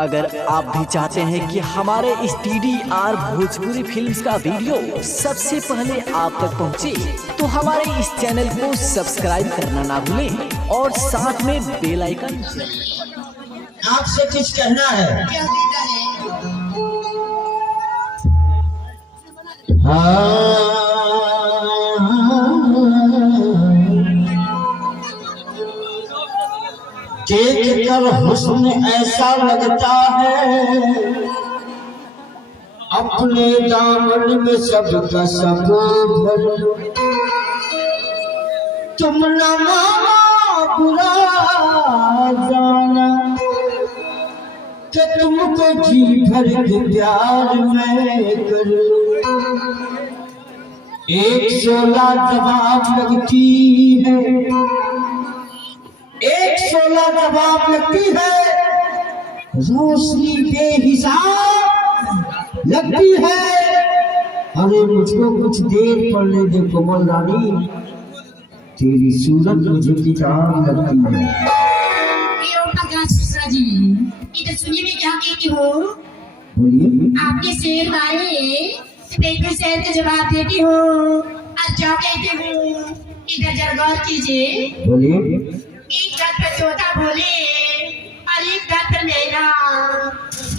अगर आप भी चाहते हैं कि हमारे इस TDR भोजपुरी फिल्म्स का वीडियो सबसे पहले आप तक पहुंचे, तो हमारे इस चैनल को सब्सक्राइब करना ना भूलें और साथ में बेल आइकन। आपसे कुछ कहना है। देख कर हुस्न ऐसा लगता है अपने दामन में सबका सब भर। तुम न माना बुरा जाना कि तुमको जी भर के प्यार मैं कर। 116 जवाब लगती है, 116 जवाब लगती है, रोशनी बेहिसाब लगती है। अरे मुझको कुछ देर पढ़ने दे कोमल रानी, तेरी सूरत मुझे किताब लगती है। जी इधर सुनिए, मैं क्या कहती हूँ। बोलिए। आपके शेर आए तो शेर का जवाब देती हूँ। अच्छा कहती हूँ, इधर जरा गौर कीजिए। बोलिए। एक दांत पर तोता बोले और एक दांत पर मैना,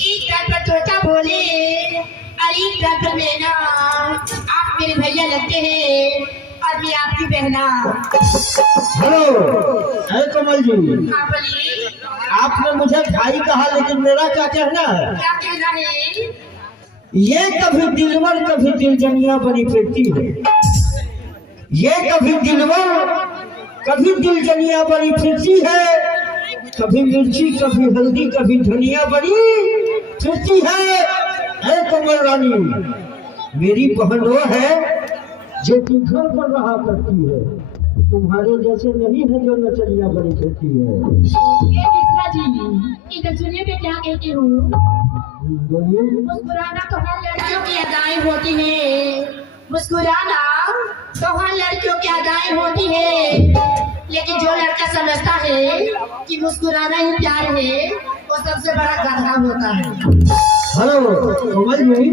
एक दांत पर तोता बोले और एक दांत पर मैना। आप मेरे भैया लगते हैं और मैं आपकी बहना। हेलो, अरे कमल जी, हाँ बोलिए। आपने मुझे भाई कहा, लेकिन मेरा क्या कहना है? क्या कहना है? ये कभी दिलवर कभी दिलजनिया बनी फिरती है। ये कभी दिलवर कभी दिलजनिया बनी फिरती है। कभी मिर्ची कभी हल्दी कभी धनिया बनी फिरती है। ऐ कमल रानी, मेरी बहन वो है जो कि घर पर रहा करती है, तुम्हारे जैसे नहीं है जो नचनिया बनी फिरती है। जी इधर सुनिए, मैं क्या कहती हूँ। मुस्कुराना तो हर लड़कियों की अदाएं होती है, मुस्कुराना तो हर लड़कियों की अदाएं होती है, लेकिन जो लड़का समझता है कि मुस्कुराना ही प्यार है, वो सबसे बड़ा गधा होता है। हेलो कमल जी,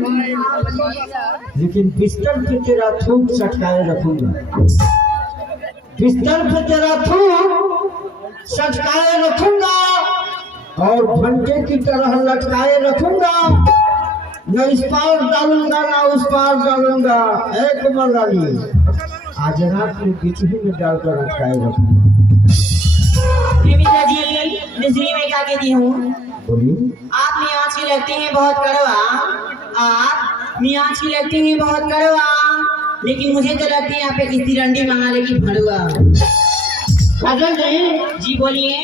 लेकिन बिस्तर पे तेरा थूक सटकाए रखूंगा, बिस्तर पे तेरा थूक सटकाए रखूंगा और घंटे की तरह लटकाए रखूंगा। न इस पार डालूंगा ना उस पार डालूंगा। ऐ कमल रानी, आज रात में बिजली में डालकर लटकाए रखूंगा। जी मैं क्या कहती हूँ। बोलिए। आप मियाँ की लगते हैं बहुत कड़वा, आप मियाँ की लगते हैं बहुत कड़वा, लेकिन मुझे तो लगती है यहाँ पे किसी रंडी मंगा लेगी भड़ुआ। काजल जी। जी बोलिए।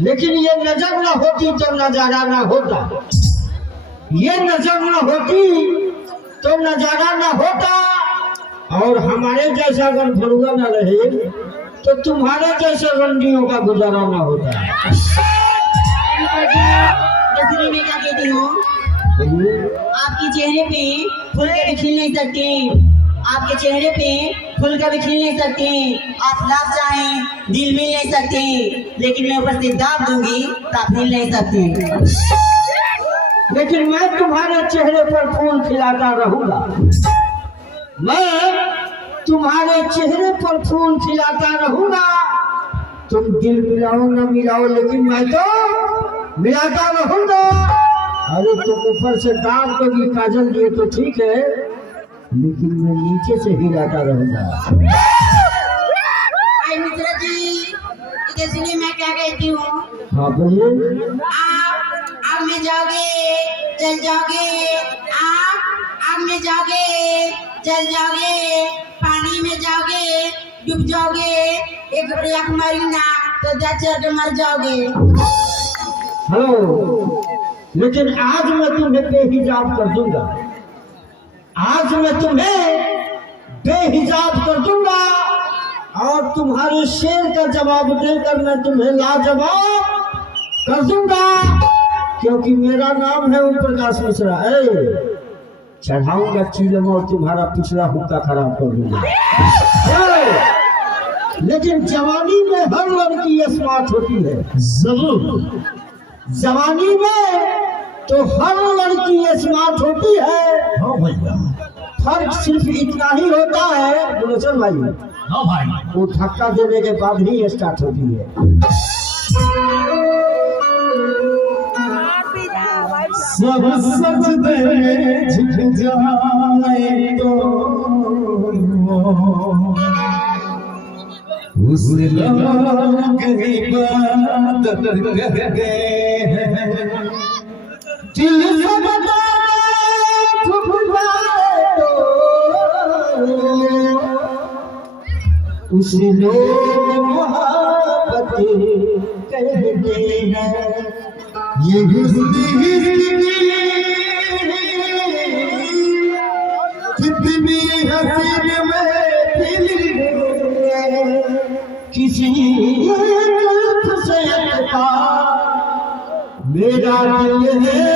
लेकिन ये नजर न होती तो नजारा न होता, ये नजर न होती तो नजारा न होता, और हमारे जैसा अगर भरुआ न रहे तो तुम्हारे जैसे रंडियों का गुजारा न होता। मैं क्या कहती हूँ, आपके चेहरे पे फूल कभी खिल नहीं सकते, आपके चेहरे पे फूल कभी खिल नहीं सकते, आप लाभ चाहें दिल मिल नहीं सकते, लेकिन मैं ऊपर से दाब दूंगी तो आप हिल नहीं सकते। लेकिन मैं तुम्हारे चेहरे पर फूल खिलाता रहूंगा, मैं तुम्हारे चेहरे पर फूल खिलाता रहूंगा। तुम दिल मिलाओ न मिलाओ, लेकिन मैं तो मिलाता रहूंगा। अरे तुम ऊपर से दाब दोगी काजल दिए तो ठीक है, लेकिन मैं नीचे से हिलाता रहूंगा। मित्रा जी इधर सुनिए, मैं क्या कहती हूँ। हाँ बोलिए। आप आग में जाओगे जल जाओगे, आप आग में जाओगे जल जाओगे, पानी में जाओगे डूब जाओगे, एक आँख मारी ना तो दस मर जाओगे। हेलो, लेकिन आज मैं तुम्हें बेहिजाब कर दूंगा, आज मैं तुम्हें बेहिजाब कर दूंगा, और तुम्हारे शेर का जवाब देकर मैं तुम्हें लाजवाब कर दूंगा, क्योंकि मेरा नाम है ओम प्रकाश मिश्रा। चढ़ाऊंगा चीलम और तुम्हारा पिछला हुक्का खराब कर दूंगा। लेकिन जवानी में हर लड़की स्मार्ट होती है, जरूर। जवानी में तो हर लड़की स्मार्ट होती है। हाँ भैया। फर्क सिर्फ इतना ही होता है गुलशन भाई, हाँ भाई। वो धक्का देने के बाद ही स्टार्ट होती है। सब सजदे झुक जाए तो उस लोग इबादत करते हैं। दिल से बताए झुक जाए तो उस लोग मोहब्बत करते हैं। ये कितनी हसीन में किसी से अटका मेरा दिल है।